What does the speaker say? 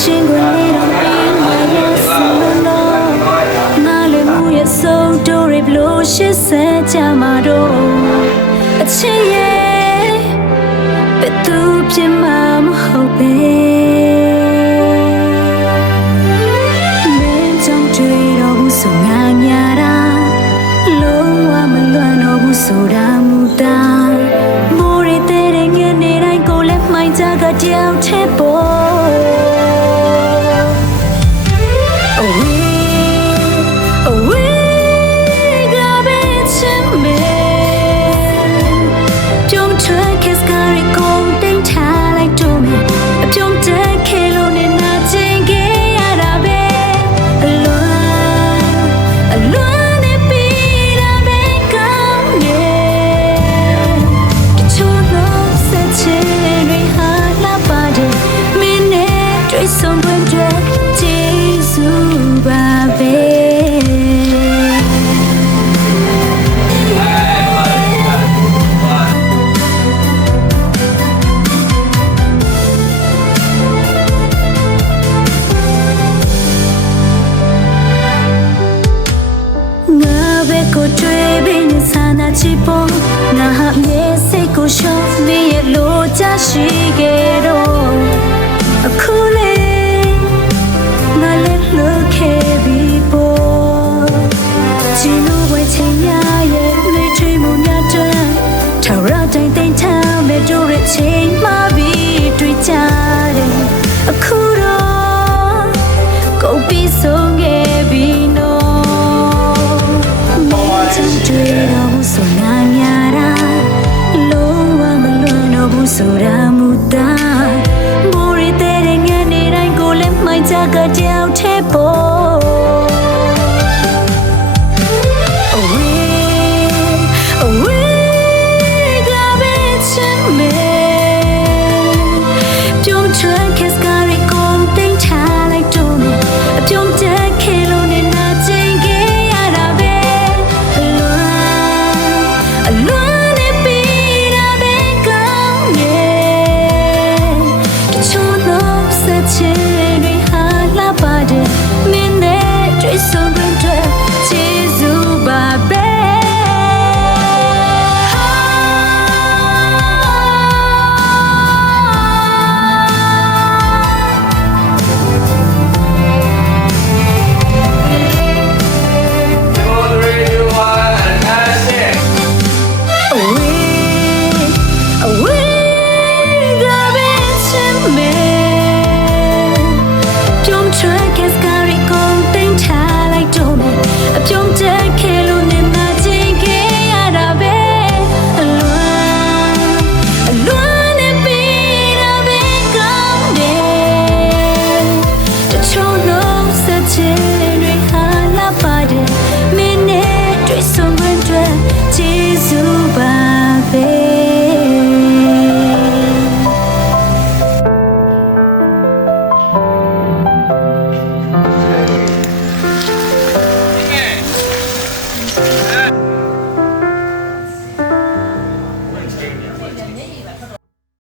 ရှင်ကိုနေတော့ပြီးမှရဲ့ဆလို့ငါလည်းမှုရဲ့ဆုံးတို့ရဘလို့ရှစ်ဆက်ကြမှာတော့အချစ်ရဲ့ဘယ်သူဖြစ်မှာမဟုတ်ပဲမင်းကြောင့်တွေ့တော့ဘူးဆိုငါညာတာလုံးဝမလွမ်းတော့ဘူးဆိုတာမူတာမိုးရတဲ့ငယ်နေတိုင်းကိုလည်းမှိုင်းကြကတယောက်ထဲပေါ်ဆုံးပွင့်တဲ့ကျေးဇူးပါပဲငါပဲကိုတွေ့ပြီးနေစာနာချစ်ဖို့ငါဟာမျက်စိကိုရှော့ပြီးရလို့ချရှိခဲ့တော့အခုလေးငါလည်းလွတ်ခဲ့ပြီပေါ့ချီလို့ဝဲချင်ရရဲ့လေချွေးမှုများတဲ့ထောက်ရတိုင်းတိုင်းထားမဲ့တို့ရဲ့ချိန်မှပြီးတွေ့ကြတယ်အခုတော့ကိုပြီးဆုံးခဲ့ပြီနော်မင်းချင်တွေ့တော့ဘူးဆိုငါညာတာလုံးဝမလွန်တော့ဘူးဆိုတာမူတာမိုးရတဲ့ငယ်နေတိုင်းကိုလည်းမှိုင်းကြက